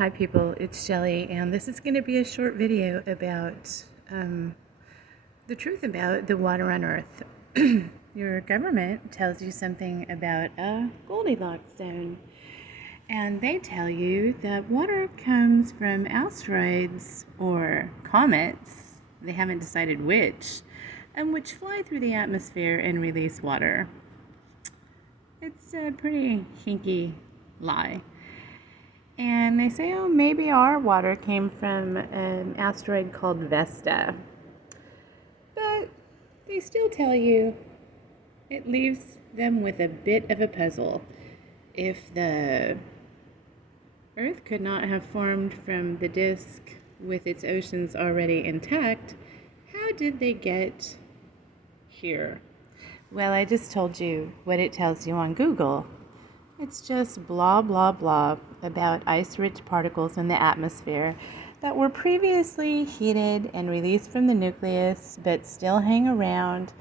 Hi people, it's Shelly, and this is going to be a short video about the truth about the water on Earth. Your government tells you something about a Goldilocks zone, and they tell you that water comes from asteroids or comets, they haven't decided which fly through the atmosphere and release water. It's a pretty hinky lie. And they say, oh, maybe our water came from an asteroid called Vesta. But they still tell you it leaves them with a bit of a puzzle. If the Earth could not have formed from the disk with its oceans already intact, how did they get here? Well, I just told you what it tells you on Google. It's just blah, blah, blah about ice-rich particles in the atmosphere that were previously heated and released from the nucleus but still hang around.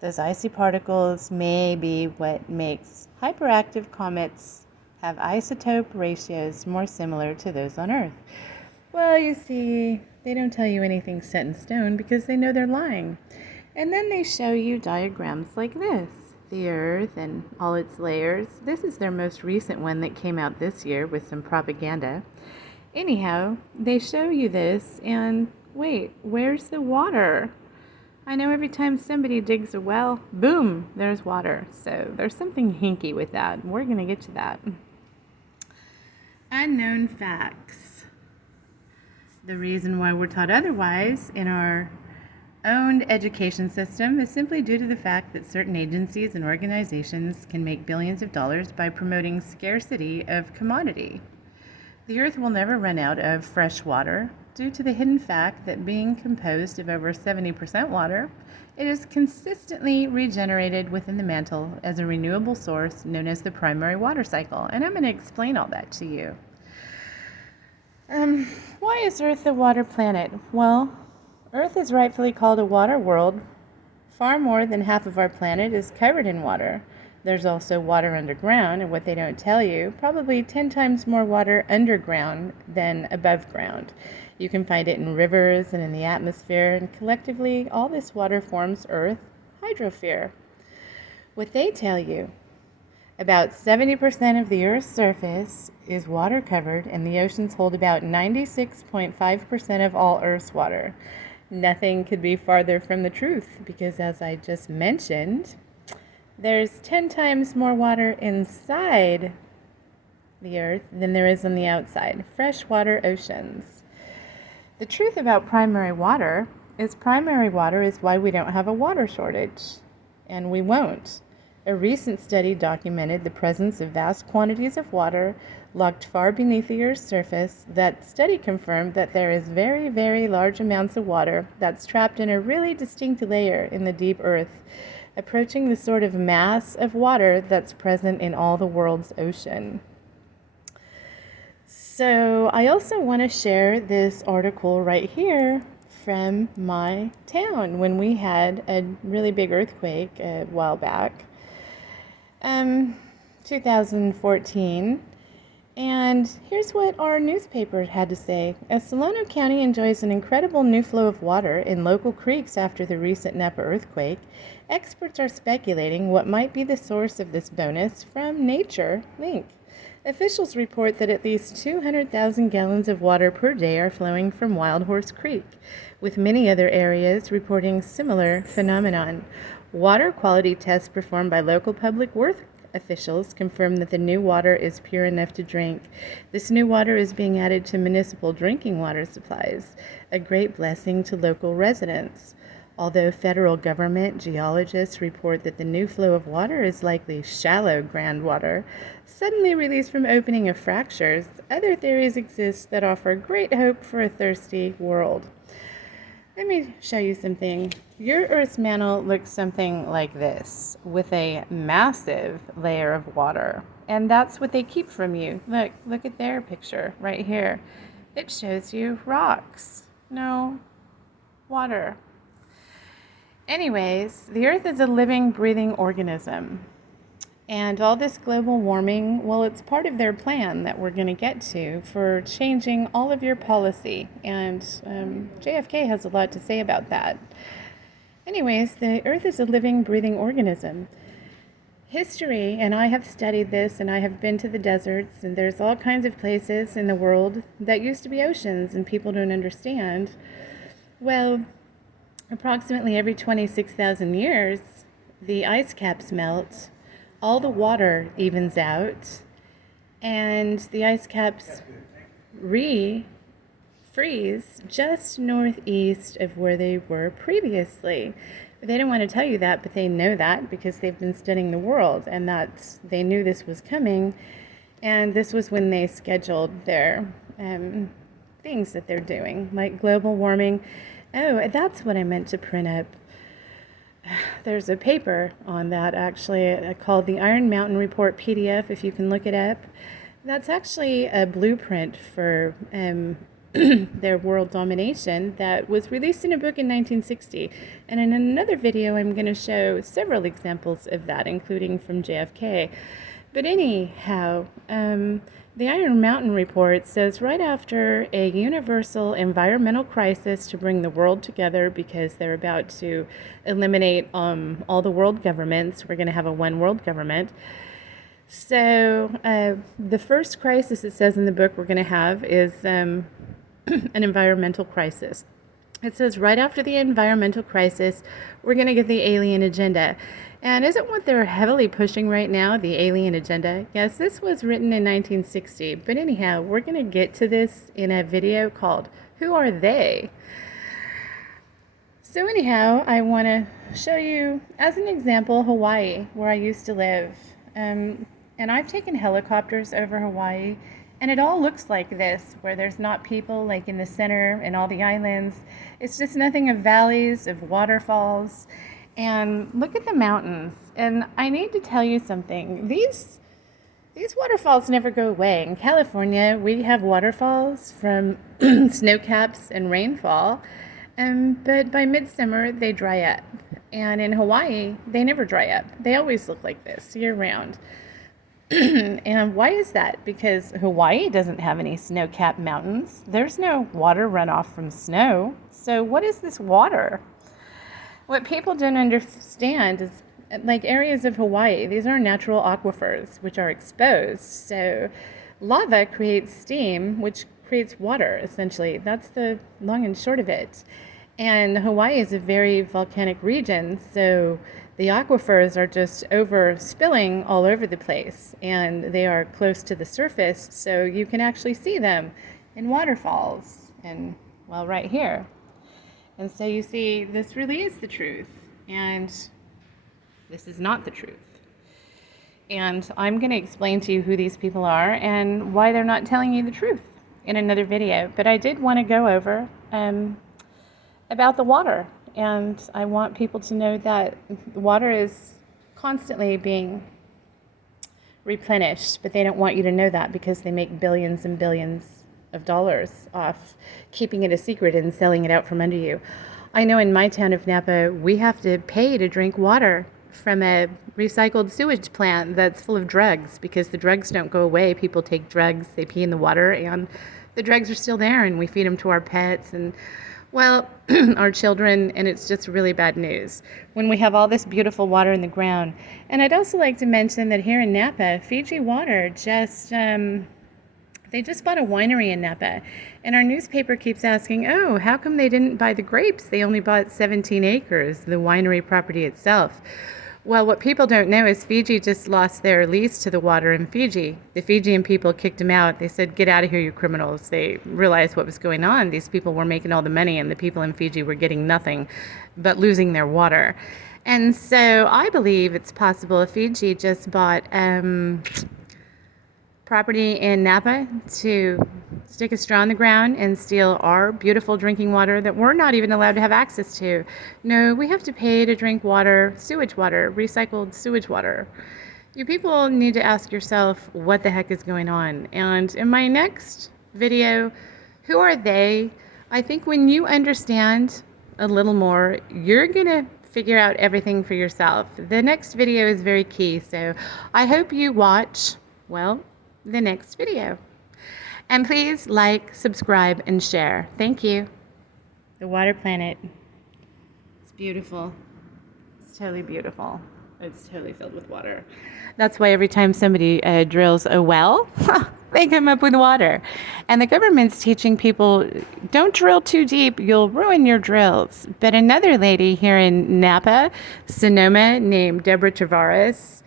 Those icy particles may be what makes hyperactive comets have isotope ratios more similar to those on Earth. Well, you see, they don't tell you anything set in stone because they know they're lying. And then they show you diagrams like this. The Earth and all its layers. This is their most recent one that came out this year with some propaganda. Anyhow, they show you this and wait, where's the water? I know every time somebody digs a well, boom, there's water. So there's something hinky with that. We're going to get to that. Unknown facts. The reason why we're taught otherwise in our owned education system is simply due to the fact that certain agencies and organizations can make billions of dollars by promoting scarcity of commodity. The Earth will never run out of fresh water due to the hidden fact that being composed of over 70% water, it is consistently regenerated within the mantle as a renewable source known as the primary water cycle. And I'm going to explain all that to you. Why is Earth a water planet? Well, Earth is rightfully called a water world. Far more than half of our planet is covered in water. There's also water underground, and what they don't tell you, probably 10 times more water underground than above ground. You can find it in rivers and in the atmosphere, and collectively, all this water forms Earth hydrosphere. What they tell you, about 70% of the Earth's surface is water covered, and the oceans hold about 96.5% of all Earth's water. Nothing could be farther from the truth because, as I just mentioned, there's 10 times more water inside the Earth than there is on the outside. Freshwater oceans. The truth about primary water is why we don't have a water shortage, and we won't. A recent study documented the presence of vast quantities of water locked far beneath the Earth's surface. That study confirmed that there is very, very large amounts of water that's trapped in a really distinct layer in the deep Earth, approaching the sort of mass of water that's present in all the world's ocean. So I also want to share this article right here from my town when we had a really big earthquake a while back. 2014, and here's what our newspaper had to say. As Solano County enjoys an incredible new flow of water in local creeks after the recent Napa earthquake, experts are speculating what might be the source of this bonus from Nature Link. Officials report that at least 200,000 gallons of water per day are flowing from Wild Horse Creek, with many other areas reporting similar phenomenon. Water quality tests performed by local public works officials confirm that the new water is pure enough to drink. This new water is being added to municipal drinking water supplies, a great blessing to local residents. Although federal government geologists report that the new flow of water is likely shallow groundwater, suddenly released from opening of fractures, other theories exist that offer great hope for a thirsty world. Let me show you something. Your Earth's mantle looks something like this, with a massive layer of water. And that's what they keep from you. Look at their picture right here. It shows you rocks. No water. Anyways, the Earth is a living, breathing organism. And all this global warming, well, it's part of their plan that we're going to get to for changing all of your policy. And JFK has a lot to say about that. Anyways, the Earth is a living, breathing organism. History, and I have studied this, and I have been to the deserts, and there's all kinds of places in the world that used to be oceans and people don't understand. Well, approximately every 26,000 years, the ice caps melt, all the water evens out, and the ice caps refreeze just northeast of where they were previously. They don't want to tell you that, but they know that because they've been studying the world, and that they knew this was coming, and this was when they scheduled their things that they're doing, like global warming. Oh, that's what I meant to print up. There's a paper on that actually called the Iron Mountain Report PDF, if you can look it up. That's actually a blueprint for their world domination that was released in a book in 1960. And in another video, I'm going to show several examples of that, including from JFK. But anyhow, the Iron Mountain Report says right after a universal environmental crisis to bring the world together because they're about to eliminate all the world governments, we're going to have a one world government. So the first crisis, it says in the book, we're going to have is an environmental crisis. It says right after the environmental crisis, we're going to get the alien agenda. And isn't what they're heavily pushing right now, the alien agenda? Yes, this was written in 1960. But anyhow, we're going to get to this in a video called Who Are They? So anyhow, I want to show you, as an example, Hawaii, where I used to live. And I've taken helicopters over Hawaii, and it all looks like this, where there's not people like in the center and all the islands. It's just nothing of valleys, of waterfalls. And look at the mountains. And I need to tell you something. These waterfalls never go away. In California, we have waterfalls from snow caps and rainfall. But by midsummer, they dry up. And in Hawaii, they never dry up. They always look like this year round. And why is that? Because Hawaii doesn't have any snow-capped mountains. There's no water runoff from snow. So what is this water? What people don't understand is, like areas of Hawaii, these are natural aquifers which are exposed. So lava creates steam, which creates water, essentially. That's the long and short of it. And Hawaii is a very volcanic region, so the aquifers are just spilling all over the place, and they are close to the surface, so you can actually see them in waterfalls, and well, right here. And so you see, this really is the truth, and this is not the truth. And I'm going to explain to you who these people are and why they're not telling you the truth in another video. But I did want to go over about the water, and I want people to know that water is constantly being replenished, but they don't want you to know that because they make billions and billions of dollars off keeping it a secret and selling it out from under you. I know in my town of Napa, we have to pay to drink water from a recycled sewage plant that's full of drugs because the drugs don't go away. People take drugs, they pee in the water, and the drugs are still there, and we feed them to our pets and, well, our children, and it's just really bad news when we have all this beautiful water in the ground. And I'd also like to mention that here in Napa, Fiji Water they just bought a winery in Napa, and our newspaper keeps asking, oh, how come they didn't buy the grapes? They only bought 17 acres, the winery property itself. Well, what people don't know is Fiji just lost their lease to the water in Fiji. The Fijian people kicked them out. They said, get out of here, you criminals. They realized what was going on. These people were making all the money, and the people in Fiji were getting nothing but losing their water. And so I believe it's possible Fiji just bought property in Napa to stick a straw in the ground and steal our beautiful drinking water that we're not even allowed to have access to. No, we have to pay to drink water, sewage water, recycled sewage water. You people need to ask yourself what the heck is going on. And in my next video, who are they? I think when you understand a little more, you're going to figure out everything for yourself. The next video is very key, so I hope you watch, well, the next video. And please like, subscribe, and share. Thank you. The water planet. It's beautiful. It's totally beautiful. It's totally filled with water. That's why every time somebody drills a well, they come up with water. And the government's teaching people, don't drill too deep, you'll ruin your drills. But another lady here in Napa, Sonoma, named Deborah Tavares,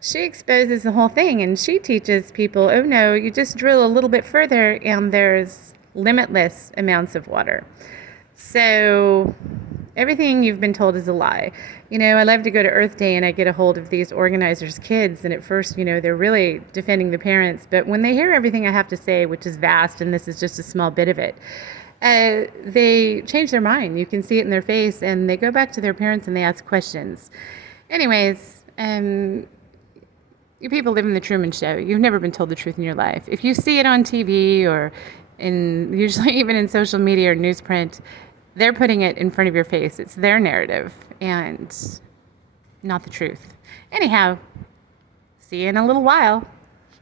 she exposes the whole thing, and she teaches people, oh no, you just drill a little bit further and there's limitless amounts of water. So everything you've been told is a lie. You know, I love to go to Earth Day and I get a hold of these organizers' kids, and at first, you know, they're really defending the parents, but when they hear everything I have to say, which is vast, and this is just a small bit of it, they change their mind. You can see it in their face, and they go back to their parents and they ask questions. Anyways, you people live in the Truman Show. You've never been told the truth in your life. If you see it on TV or usually even in social media or newsprint, they're putting it in front of your face. It's their narrative and not the truth. Anyhow, see you in a little while.